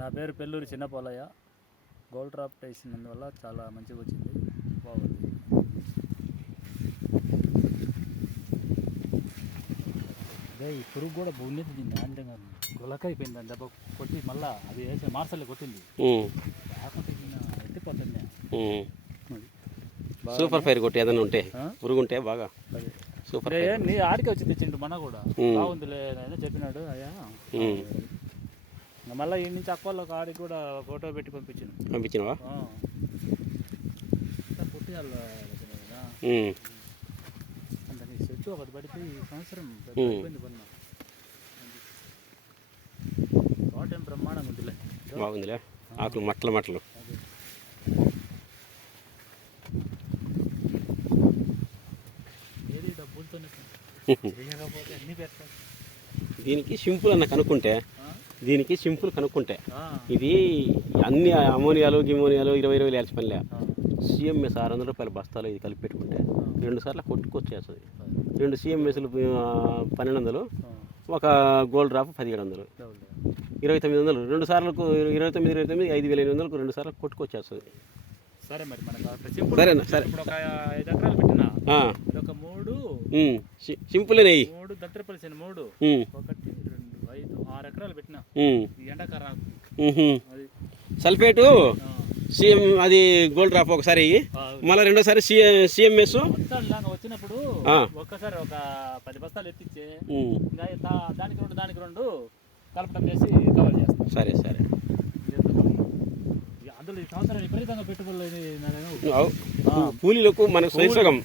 నా పేరు Pelluri చిన్నపోలయ్య. Gold drop వేసినందువల్ల చాలా మంచిగా వచ్చింది, బాగుంది. అదే ఈ పురుగు కూడా భూమి తింది, ఆంజంగా గులక అయిపోయింది. దాని దెబ్బ కొట్టి మళ్ళీ అది వేసి మార్సల్లో కొట్టింది, కాకపోతే ఎత్తిపోతుంది. సూపర్ ఫైర్ కొట్టి ఏదైనా ఉంటే పురుగు ఉంటే బాగా సూపర్. నీ ఆడికి వచ్చి తెచ్చిండు మన కూడా బాగుందిలే అని చెప్పినాడు. అయ్యా మళ్ళీ ఈ నుంచి అక్క వాళ్ళకి ఆడికి కూడా ఫోటో పెట్టి పంపించినవా? పుట్టియాల చెట్టు ఒకటి పడితే ఈ సంవత్సరం పడిన తోట ఏం బ్రహ్మాండంగా ఉందిలే, బాగుందిలే. ఆకులు మట్టలు ఏది డబ్బులతోనే చేయకపోతే అన్నీ పెడతారు. దీనికి సింపుల్ అన్న కనుక్కుంటే, ఇది అన్ని అమోనియాలు గిమోనియాలు 20 వేలు వేయాల్సిన పనిలే. సిఎంఎస్ 600 రూపాయల బస్తాలు ఇది కలిపి పెట్టుకుంటే 2 సార్లు కొట్టుకొచ్చేస్తుంది. 2 సిఎంఎస్లు 1200, ఒక గోల్డ్ డ్రాప్ 1700, 2900. 2 సార్లకు 29 5,500కు 2 సార్లు కొట్టుకొచ్చేస్తుంది. సరే మరి సరేనా? సరే, ఇప్పుడు ఒక 5 ఎకరాలు పెట్టినా ఒక 3 సింపుల్ నెయ్యి 3 దత్తరపల్లి 3 1 2 5 6 ఎకరాలు పెట్టినా ఎండాకాలం సల్ఫేటు సిఎం అది గోల్డ్ డ్రాప్ ఒకసారి, మళ్ళీ రెండోసారి సిఎంఎస్ వచ్చినప్పుడు ఒక్కసారి ఒక 10 బస్తాలు ఎత్తిచ్చే దానికి 2 కలపడం చేసి కవర్ చేస్తాం. సరే. అందులో ఈ సంవత్సరం విపరీతంగా పెట్టుబడులు కూలీలకు మనకు సైసగం